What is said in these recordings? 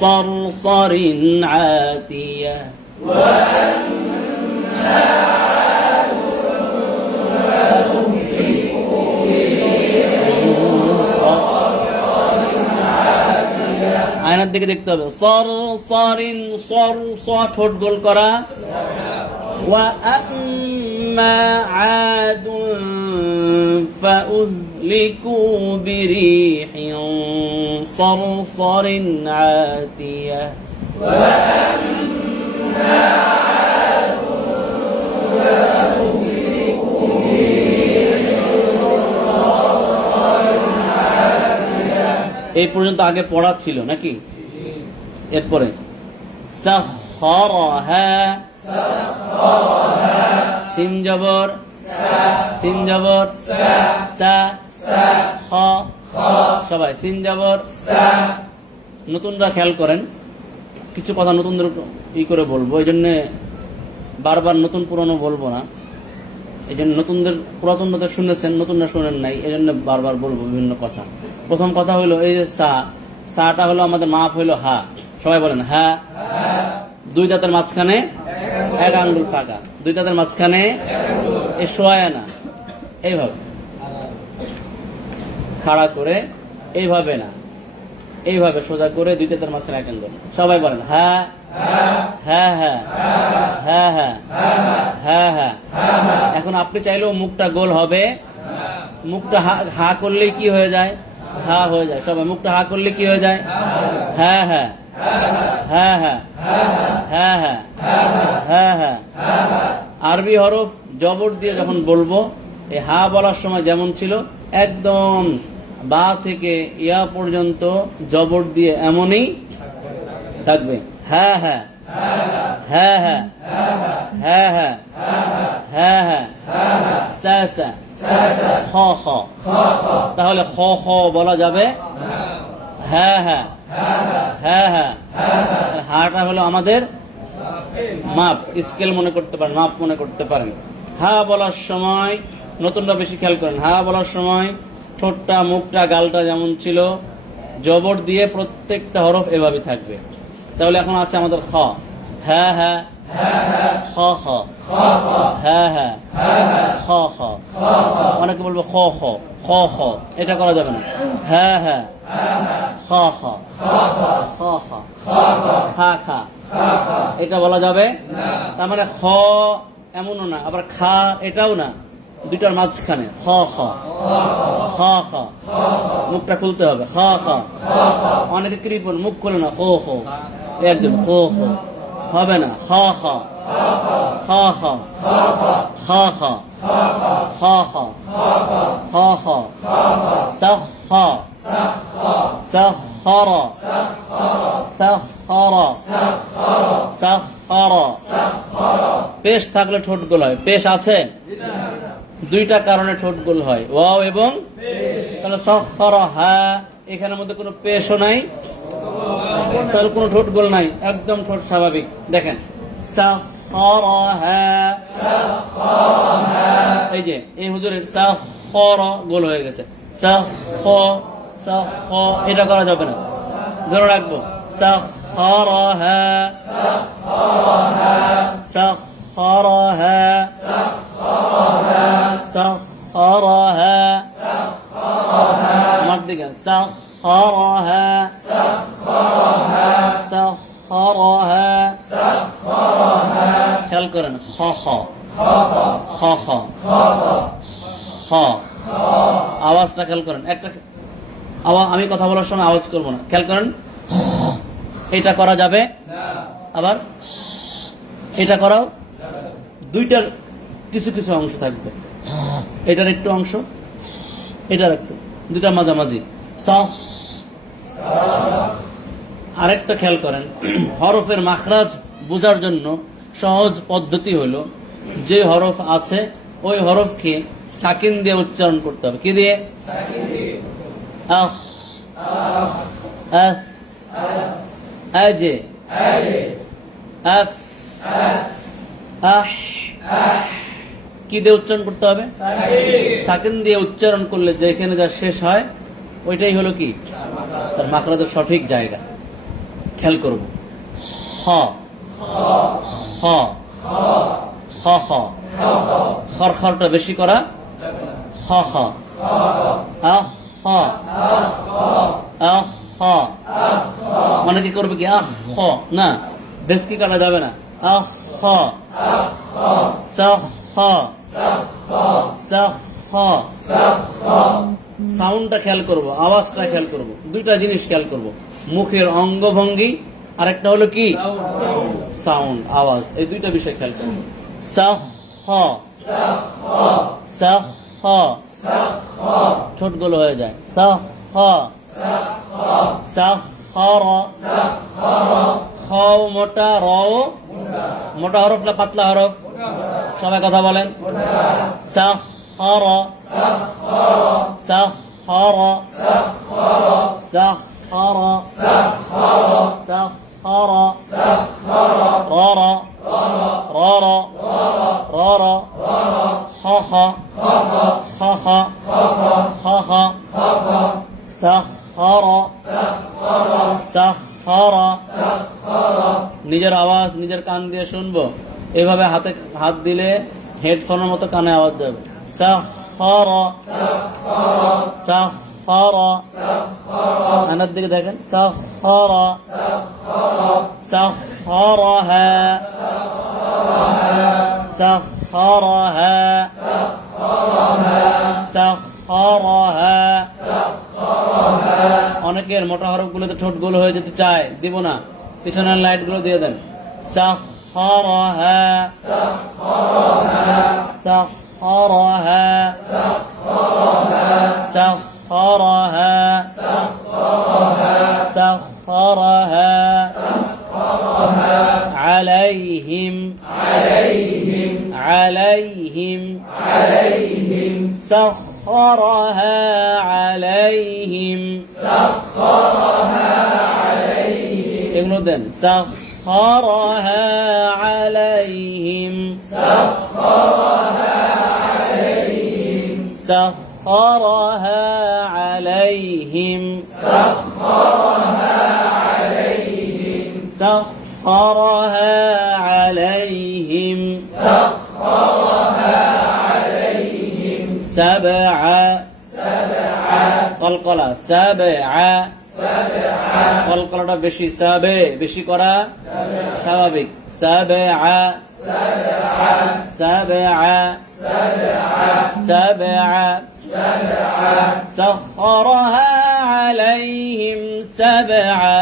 صرصر عاتية আয়নার দিকে দেখতে হবে। সরসরিন সর স ঠোঁট গোল করা। ওয়া আম্মা আদুন ফাউহলিকু বিরিহিন সরসরিন আতিয়া। ওয়া আম্মা আদুন ফাউহলিকু এই পর্যন্ত আগে পড়া ছিল নাকি? এরপরে সাখখারাহা সিন জবর সিন জবর সা খ সবাই সিন জবর। নতুনরা খেয়াল করেন, কিছু কথা নতুনদের ই করে বলবো, এই জন্য বারবার নতুন পুরনো বলবো না। এই জন্য নতুনদের পুরাতনদের শুনেছেন, নতুনরা শুনেন নাই, এই জন্য বারবার বলবো বিভিন্ন কথা। প্রথম কথা হলো এই যে সাটা হলো আমাদের মাপ হইলো হা। সবাই বলেন হা। দুই দাঁতের মাঝখানে এক আঙ্গুল ফাঁকা, দুই দাঁতের মাঝখানে এই সোয়া না, এইভাবে খাড়া করে, এইভাবে না, এইভাবে সোজা করে দুই দাঁতের মাঝখানে এক আঙ্গুল। সবাই বলেন হা হ্যাঁ হ্যাঁ হ্যাঁ হ্যাঁ হ্যাঁ হ্যাঁ। এখন আপনি চাইলেও মুখটা গোল হবে, মুখটা হা করলেই কি হয়ে যায়? হা হয়ে যায়। সবাই মুখটা হা করলে কি হয়ে যায়? হ্যাঁ হ্যাঁ হ্যাঁ হ্যাঁ হ্যাঁ হ্যাঁ হ্যাঁ হ্যাঁ। আরবি হরফ জবর দিয়ে যখন বলবো, এই হা বলার সময় যেমন ছিল একদম বা থেকে ইয়া পর্যন্ত জবর দিয়ে এমনই থাকবে। হ্যাঁ হ্যাঁ হ্যাঁ হ্যাঁ হ্যাঁ হ্যাঁ হ্যাঁ হ্যাঁ সা সা খ খ। তাহলে খ খ বলা যাবে? হ্যাঁ হ্যাঁ হ্যাঁ হ্যাঁ। হাটা হলো আমাদের মাপ, স্কেল মনে করতে পারেন, মাপ মনে করতে পারেন। হা বলার সময় নতুনরা বেশি খেয়াল করেন, হা বলার সময় ঠোঁটটা, মুখটা, গালটা যেমন ছিল জবর দিয়ে প্রত্যেকটা হরফ এভাবে থাকবে। তাহলে এখন আছে আমাদের খ। হ্যাঁ হ্যাঁ খ খ হ্যাঁ হ্যাঁ খ খ। অনেকে বলবো খ খ খ খ, এটা করা যাবে না। হ্যাঁ হ্যাঁ খ খ খ খ খা খা, এটা বলা যাবে? তার মানে খ এমনও না, আবার খা এটাও না, দুইটার মাঝখানে খ খ খ খ। মুখটা খুলতে হবে। খ খ। অনেকে কৃপণ, মুখ খুলে না, খো খো, একদম খো খো হবে না। খ খ খ খ খ খ খ খ খ খ সখ খ সখর সখর সখর। পেশ থাকলে ঠোঁট গোল হয়। পেশ আছে? দুইটা কারণে ঠোঁট গোল হয়, ওয়াও এবং তাহলে সখর হা, এখানের মধ্যে কোনো পেশও নাই, তাহলে কোনো ঠোঁট গোল নাই, একদম ঠোঁট স্বাভাবিক। দেখেন এই যে এই হুজুরের সখর গোল হয়ে গেছে। এটা করা যাবে না, ধরে রাখবো। সখরহা সখরহা সখরহা। আমার দিকে সখরহা সখরহা। খেয়াল করেন খ খ খ খ খ। আওয়াজটা খেয়াল করেন, একটা আওয়াজ, আমি কথা বলার সময় আওয়াজ করবো না, খেয়াল করেন। এটা করা যাবে? আবার এটা করাও। দুইটার কিছু কিছু অংশ থাকবে, এটার একটু অংশ, এটার একটু, দুইটার মাঝামাঝি। আরেকটা খেয়াল করেন, হরফের মাখরাজ বোঝার জন্য সহজ পদ্ধতি হলো, যে হরফ আছে ওই হরফকে সাকিন দিয়ে উচ্চারণ করতে হবে। কি দিয়ে? আখ আফ আজে আফ আহ। কি দিয়ে উচ্চারণ করতে হবে? সাকিন দিয়ে উচ্চারণ করলে যেখানে যা শেষ হয় ওইটাই হলো কি তার মাখরাজের সঠিক জায়গা। খেয়াল করব। হ হ হ হ খরখরটা বেশি করা, হ হ আহ হ আহ হ। অনেকে করবে কি আহ হ, না, বেশ কি করা যাবে না, আহ হ সাহ হ সাহ হ। সাউন্ডটা খেয়াল করব, আওয়াজটা খেয়াল করব, দুইটা জিনিস খেয়াল করব, মুখের অঙ্গভঙ্গি আর একটা হলো কি সাউন্ড, আওয়াজ, এই দুইটা বিষয় খেয়াল করব। সাহ হ সাহ হ, ঠোঁট গোল হয়ে যায়, সাহ হ সাহ হ র, খ মোটা, র মোটা হরফ না পাতলা হরফ, সবাই কথা বলেন, সাহ হ র সাহ হ র সাহ হ র সাহ হ র র র র র র র হ হ হ হ হ হ সাহ হ র সাহ হ র। নিজের আওয়াজ নিজের কান দিয়ে শুনবো, এভাবে হাতে হাত দিলে হেডফোনের মতো কানে আওয়াজ যাবে। সাহ হ র সাহ হ র, আনার দিকে দেখেন, সাহ হ র সাহ হ র হা সাহ হ র হা সাহ হ র হা। অনেকের মোটা হরফ গুলোতে ঠোঁট গোল হয়ে যেতে চায়, দিব না, পিছনের লাইট গুলো দিয়ে দেন। সাহ হ র হা সাহ হ র হা সাহ হ র হা সাহ হ র হা। عليهم عليهم سخرها عليهم এগুলো দেন, سخرها عليهم سخرها عليهم سخرها عليهم سبعا কলকলা, সাবআ কলকলাটা বেশি, সাবে বেশি করা স্বাভাবিক, সাবআ সাবআ সাবআ سخرها عليهم سبعا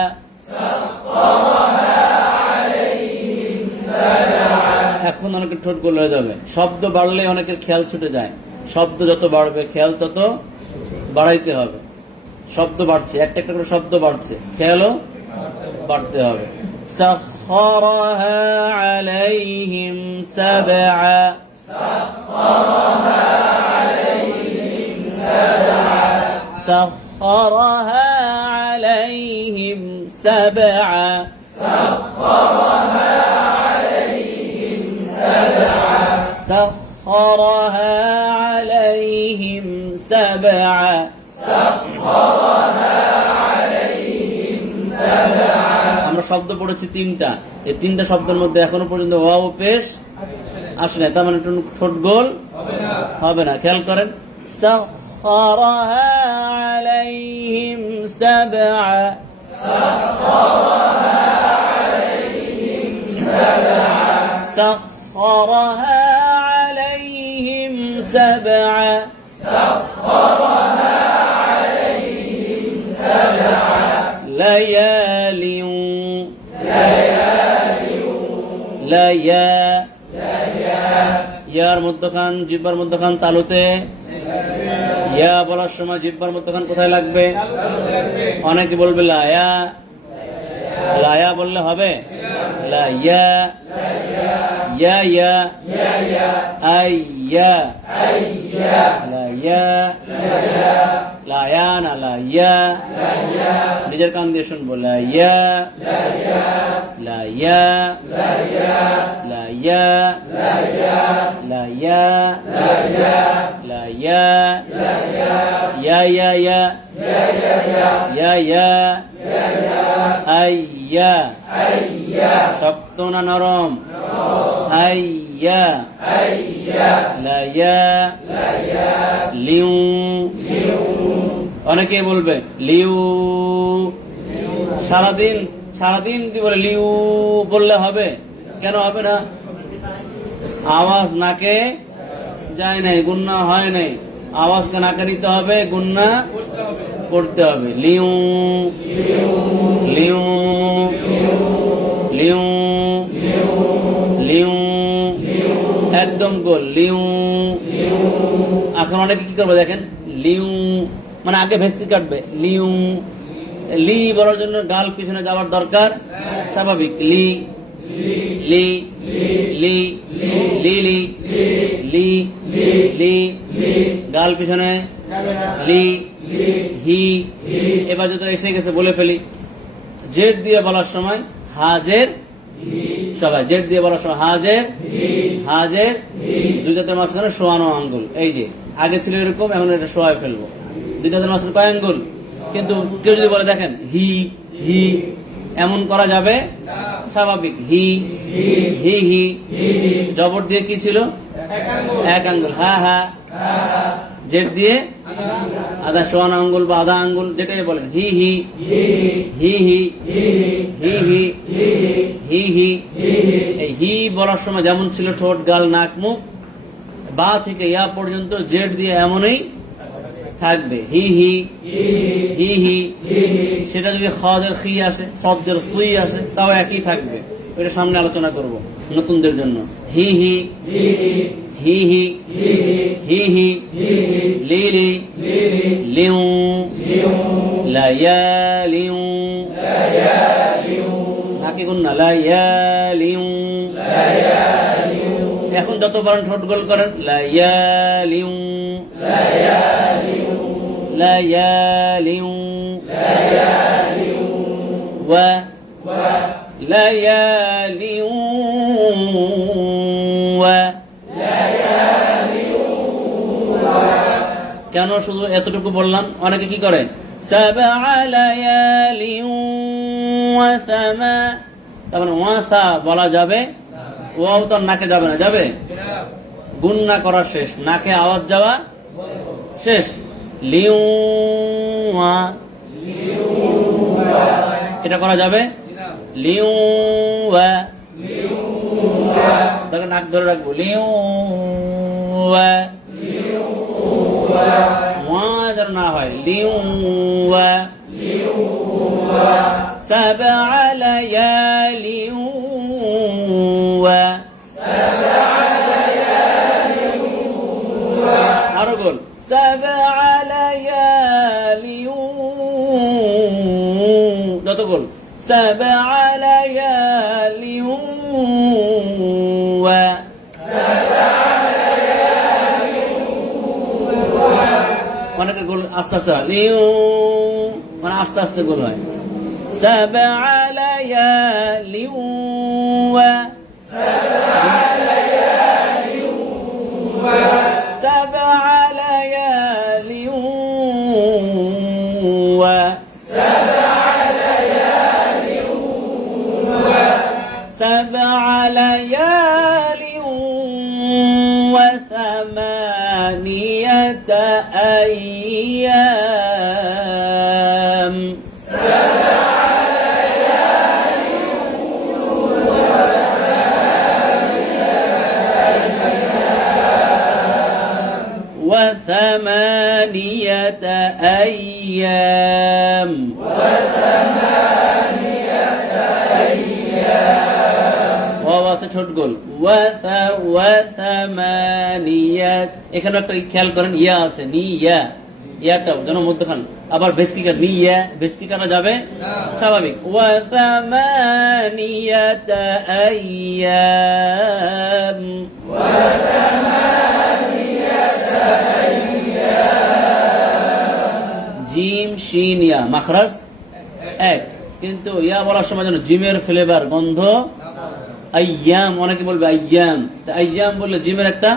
এখন অনেকের ঠোঁট গোল হয়ে যাবে, শব্দ বাড়লে অনেকের খেয়াল ছুটে যায়, শব্দ যত বাড়বে খেয়াল তত বাড়াইতে হবে। শব্দ বাড়ছে, একটা একটা করে শব্দ বাড়ছে, খেয়ালও বাড়তে হবে। سخرها عليهم سبعا سخرها عليهم سبعا سخرها عليهم سبعا আমরা শব্দ পড়েছি তিনটা, এই তিনটা শব্দের মধ্যে এখনো পর্যন্ত ওয়াও পেশ আসে না, তার মানে ঠোঁট গোল হবে না। খেয়াল করেন, سخرها عليهم سبعا سخرها عليهم سبعا ليال ليا ইয়ার মধ্যখান জিহ্বার মধ্যখান তালুতে, ইয়া বলার সময় জিহ্বার মধ্যখান কোথায় লাগবে? অনেকে বলবে লায়া, লায়া বললে হবে, লাইয়া ইয়া ইয়া আইয়া লাইয়া লায়া না লাইয়া, নিজের কান দিয়ে শুনবো, লাইয়া লাইয়া লাইয়া লাইয়া লাইয়া ইয়া ইয়া ইয়া ইয়া ইয়া আইয়া শক্ত না নরম আইয়া লাইয়া লিউ অনেকে বলবে লিউ সারাদিন যদি বলে লিউ বললে হবে, কেন হবে না? আওয়াজ নাকে যায় নাই, গুন্না হয় নাই, আওয়াজকে নাকে নিতে হবে, গুন্না করতে হবে। লিউ লিউ লিউ লিউ একদম গোল লিউ। এখন অনেকে কি করবে দেখেন, লিউ মানে আগে ভেস্তি কাটবে, লিউ লি বলার জন্য গাল পিছনে যাওয়ার দরকার, স্বাভাবিক লি লি লি লি লি লি লি গাল পিছনে লি হি। এবার যত এসে গেছে বলে ফেলি, জেড দিয়ে বলার সময় হাজের, সবাই জেড দিয়ে বলার সময় হাজের হাজের, দুই দাঁতের মাঝখানে শোয়ানো আঙ্গুল। এই যে আগে ছিল এরকম, এখন এটা শোয়ায় ফেলবো। দুই দাঁতের মাঝখানে কয় আঙ্গুল? কিন্তু কেউ যদি বলে দেখেন হি হি, এমন করা যাবে? স্বাভাবিক হি হি হি। জবর দিয়ে কি ছিল? এক আঙ্গুল। হা হা জেড দিয়ে আধা শোয়ানো আঙ্গুল বা আধা আঙ্গুল, যেটাই বলেন। হি হি হি হি হি হি হি হি। এই হি বলার সময় যেমন ছিল ঠোঁট, গাল, নাক, মুখ, বা থেকে ইয়া পর্যন্ত জেড দিয়ে এমনই থাকবে। হি হি হি হি। সেটা যদি খাদের খি আসে, শব্দের সুই আসে, তাও একই থাকবে। এটা সামনে আলোচনা করব নতুনদের জন্য। হি হি হি হি হি হি লি লি লিউ লাইয়া লিউ নাকি গুন্না লাইয়া লিউ। এখন যত পারেন ঠোঁট গোল করেন, লাইয়া লিউ লাইয়া লিউ ওয়া লাইয়া লিউ ওয়া। কেন শুধু এতটুকু বললাম? অনেকে কি করে সাবআ লায়ালিন ওয়া সামা, তার মানে ওয়াসা বলা যাবে, ওয়াও তো নাকে যাবে না, যাবে? গুন্না করা শেষ, নাকে আওয়াজ যাওয়া শেষ। লিউ ওয়া, এটা করা যাবে? লিউ ওয়া, তাকে নাক ধরে রাখবো। লিউ ওয়া যেন না হয়। লিউ ওয়া সাবআ লায়ালিন ওয়া। আরো গোল সাবআ লায়ালিন, যত গোল সাবআ লায়ালিন ওয়া। অনেকের গোল আস্তে আস্তে হয়, লিউ মানে আস্তে আস্তে গোল হয়। সাবআ লায়ালিন ওয়া সাবআ লায়ালিন ওয়া سبع ليال وثمانية أيام. وثمانية أيام. ছোট গোল ওয়াথামানিয়াত। এখানে একটা খেয়াল করেন, ইয়া আছে, নি ইয়া, ইয়াটা যেন মধ্যখান। আবার ভেস্কি কাটা, নি ইয়া ভেস্কি কাটা যাবে? স্বাভাবিক। ওয়াথামানিয়াত আইয়াম। জিম শিন ইয়া মাখরাজ এক, কিন্তু ইয়া বলার সময় যেন জিমের ফ্লেভার গন্ধ। আইয়াম, অনেকে বলবে আইয়াম, আইয়াম বললে জিমের একটা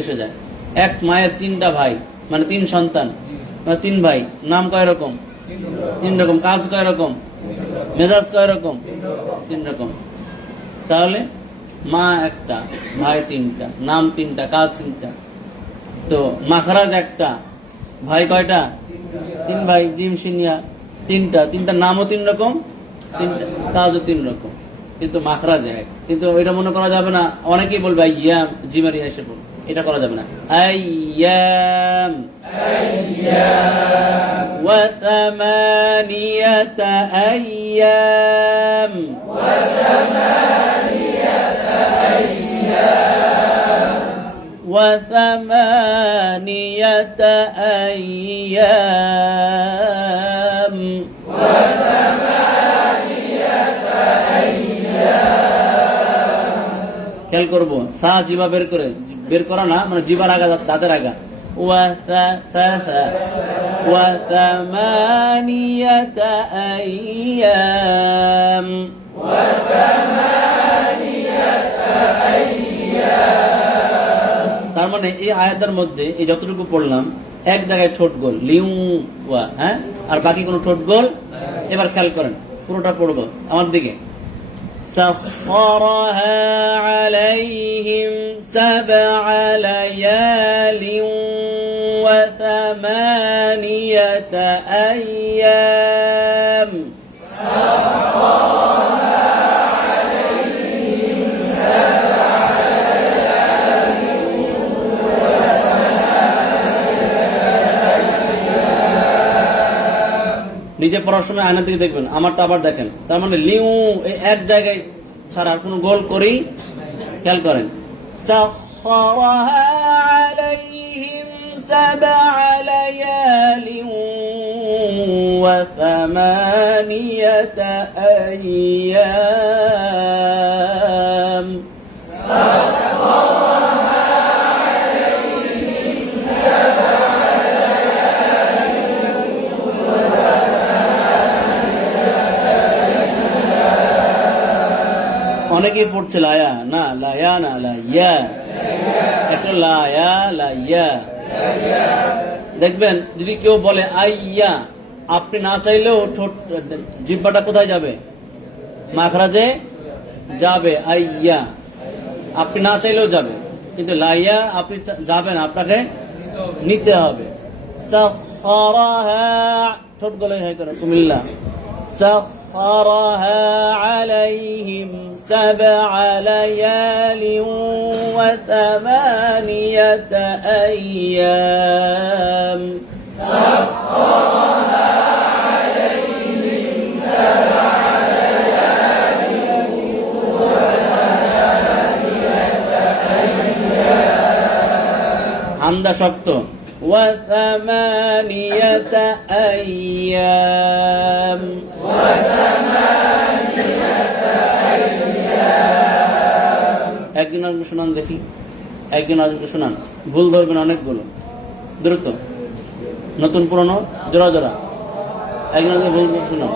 এসে যায়। এক মায়ের তিনটা ভাই, মানে তিন সন্তান, মানে তিন ভাই, নাম কয় রকম? তিন রকম। কাজ কয় রকম? মেজাজ কয় রকম? 3 রকম। তাহলে মা একটা, ভাই 3টা, নাম 3টা, কাজ 3টা। তো মাখরাজ একটা, ভাই কয়টা? 3 ভাই, জিম সিনিয়া 3টার নামও 3 রকম, 3টা কাজও 3 রকম, কিন্তু মাখরাজ এক। কিন্তু এটা মনে করা যাবে না, অনেকেই বলবে আইয়াম, জিমারি এসে বলবে, এটা করা যাবে না। আইয়াম ওয়া সামানিয়াতা আইয়াম, وثمانية أيام খেয়াল করবো, সা জিবা বের করা না, মানে জিবার আগা দাঁতের আগা। وثمانية أيام তার মানে এই আয়াতের মধ্যে এই যতটুকু পড়লাম, এক জায়গায় ঠোঁট গোল লিউ ওয়া, হ্যাঁ, আর বাকি কোনো ঠোঁট গোল। এবার খেয়াল করেন, পুরোটা পড়বো আমার দিকে। سخرها عليهم 7 ليال و8 أيام নিজে পড়ার সময় আয়না থেকে দেখবেন, আমারটা আবার দেখেন। তার মানে লিউ এই এক জায়গায় ছাড়া আর কোনো গোল করেই, খেয়াল করেন। সাখরাহা আলাইহিম 7 লায়ালিন ওয়া 8 আইয়াম। অনেকেই পড়ছে লায়া, না লায়া না, লাইয়া, একটা লায়া লাইয়া। দেখবেন যদি কেউ বলে আইয়া, আপনি না চাইলেও ঠোঁট জিহ্বাটা কোথায় যাবে? মাখরাজে যাবে। আইয়া আপনি না চাইলেও যাবে, কিন্তু লাইয়া আপনি যাবেন, আপনাকে নিতে হবে। সাখরাহা ঠোঁট গলে হয় করে কুমিল্লা। سخرها عليهم 7 ليال و8 أيام سخرها عليهم 7 ليال و8 أيام হামদা শক্ত। و8 أيام একজন আরেকজন শোনান দেখি, একজন আরেকজন শোনান, ভুল ধরবেন অনেকগুলো, দ্রুত, নতুন পুরনো জোড়া জোড়া, একজন আরেকজন ভুল শোনান।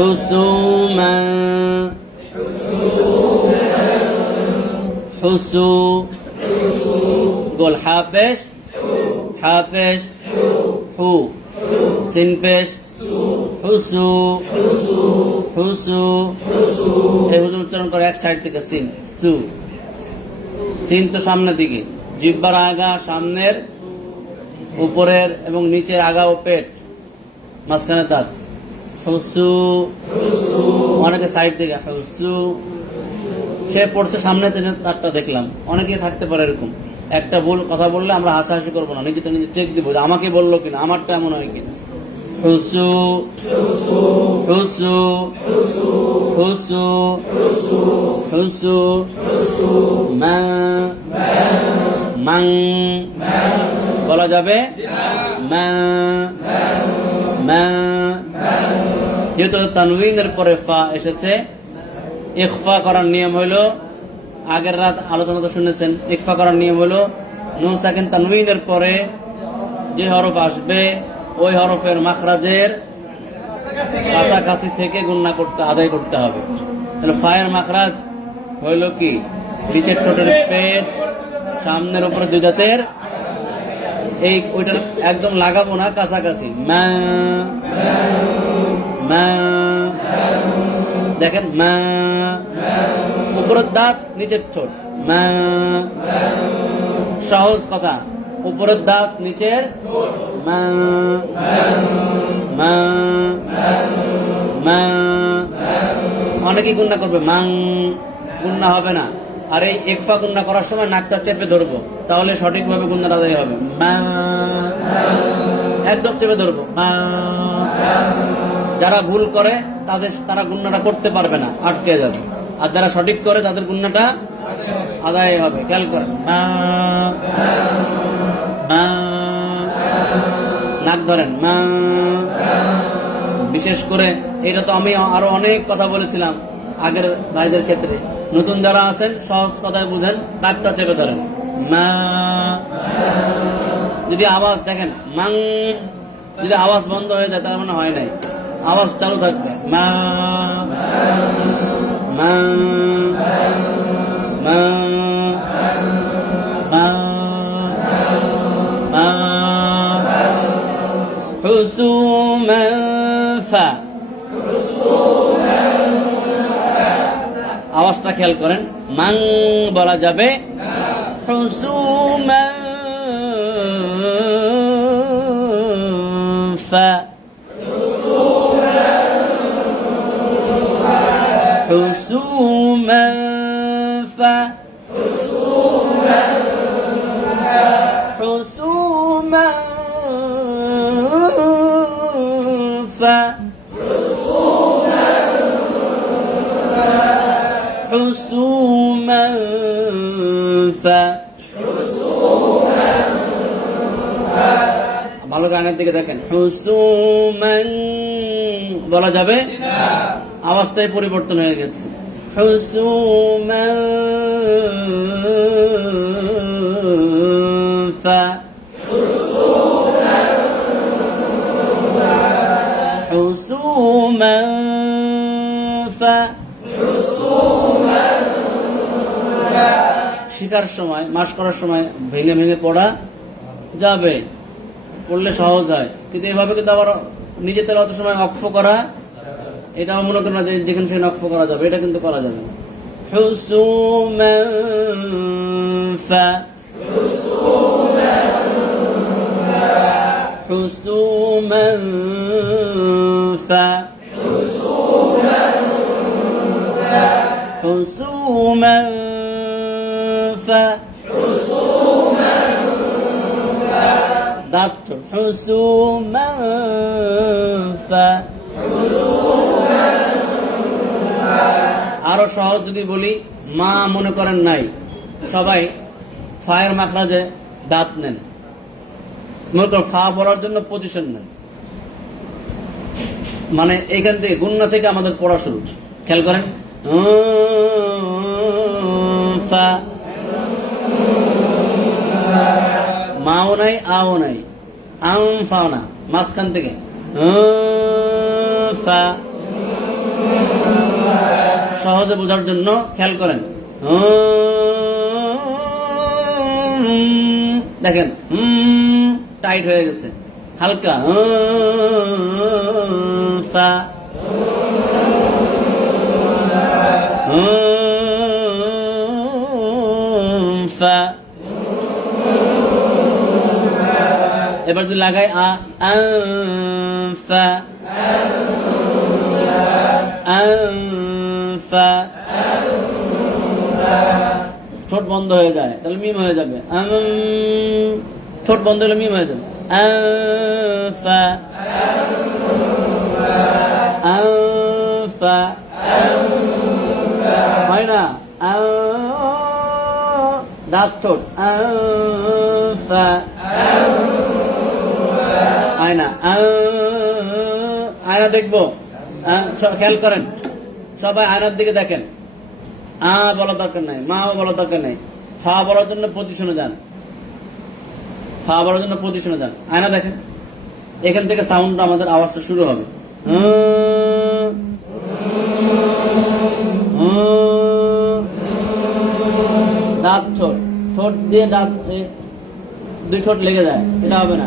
حسوما حسو قول حابش حابش حو سين পেশ হুসু হুসু এই হুজুর উচ্চারণ করে এক সাইড থেকে সিন সু সিন তো সামনের দিকে জিহ্বার আগা সামনের উপরের এবং নিচের আগা ও পেট মাঝখানে দাঁত হুসু অনেকে সাইড থেকে হুসু সে পড়ছে সামনে থেকে তারটা দেখলাম অনেকেই থাকতে পারে এরকম একটা ভুল কথা বললে আমরা হাসাহাসি করবো না নিজেটা নিজে চেক দিব আমাকে বললো কিনা আমারটা এমন হয় কিনা হুসু হুসু হুসু হুসু মা মাং বলা যাবে মা মা যেহেতু তানউইনের পরে ফা এসেছে ইখফা করার নিয়ম হলো আগের রাত আলোচনা তো শুনেছেন ইখফা করার নিয়ম হলো নুন সাকিন তানউইনের পরে যে হরফ আসবে ওই হরফের মাখরাজের কাছাকাছি থেকে গুণনা করতে আদায় করতে হবে তাহলে ফায়ের মাখরাজ হইল কি নিচের ঠোঁটের পেট সামনের উপরে দুই দাঁতের এই ওইটার একদম লাগাবো না কাছাকাছি মা মা দেখেন মা উপরের দাঁত নিচের ঠোঁট মা সহজ কথা উপরের দাঁত নিচের মা মা মা অনেকেই গুণনা করবে মাং গুণনা হবে না আর এই একফা গুণনা করার সময় নাকটা চেপে ধরবো তাহলে সঠিকভাবে গুণনার আদায় হবে মা একদম চেপে ধরবো মা যারা ভুল করে তারা গুণনাটা করতে পারবে না আটকে যাবে আর যারা সঠিক করে তাদের গুণনাটা আদায় হবে খেয়াল করেন মা মা নাক ধরেন মা বিশেষ করে এটা তো আমি আরো অনেক কথা বলেছিলাম আগের ভাইদের ক্ষেত্রে নতুন যারা আছেন সহজ কথায় বুঝেন নাকটা চেপে ধরেন মা যদি আওয়াজ দেখেন মাং যদি আওয়াজ বন্ধ হয়ে যায় তার মানে হয় নাই আওয়াজ চালু থাকবে মা মা মা মা মা হুসুমান ফা আওয়াজটা খেয়াল করেন মাং বলা যাবে হুসুমান ফা حسوما فا حسوما فا حسوما فا ভালো গানের দিকে দেখেন হুসুমান বলা যাবে আওয়াজটাই পরিবর্তন হয়ে গেছে হুসুমান ফা হুসুমান ফা শিখার সময় মাস করার সময় ভেঙে ভেঙে পড়া যাবে পড়লে সহজ হয় কিন্তু এভাবে কিন্তু আবার নিজে তেলাওয়াতের সময় ওয়াকফ করা এটাও মনে করেন না যে যেখানে সেখানে ওয়াকফ করা যাবে এটা কিন্তু করা যাবে না হুসুমান ফা হুসুমান ফা হুসুমান ফা দাঁত হুসুমান ফা আরো সহজ যদি বলি মা মনে করেন নাই সবাই ফায়ের মাখরাজে দাঁত নেন মনে করেন ফা পড়ার জন্য পজিশন নেন মানে এইখান থেকে গুন্না থেকে আমাদের পড়া শুরু খেয়াল করেন ফা মাও নাই আও নাই আম ফাও না মাঝখান থেকে ফা সহজে বোঝার জন্য খেয়াল করেন। দেখেন টাইট হয়ে গেছে, হালকা ফা, ফা। এবার যদি লাগাই ফা, ফা, ঠোঁট বন্ধ হয়ে যায় তাহলে মিম হয়ে যাবে, ঠোঁট বন্ধ হলে মিম হয়ে যাবে, ফা, ফা, হয় না, দাঁত ঠোঁট, ফা, আয়না, আয়না দেখবো, খেয়াল করেন সবাই আয়নার দিকে দেখেন। বলা দরকার নাই, মাও বলা দরকার নাই, ফা বলার জন্য পজিশনে যান, ফা বলার জন্য পজিশনে যান, আয়না দেখেন, এখান থেকে সাউন্ড আমাদের আওয়াজটা শুরু হবে। দাঁত ঠোঁট, ঠোঁট দিয়ে দাঁত দুই ঠোঁট লেগে যায়, এটা হবে না।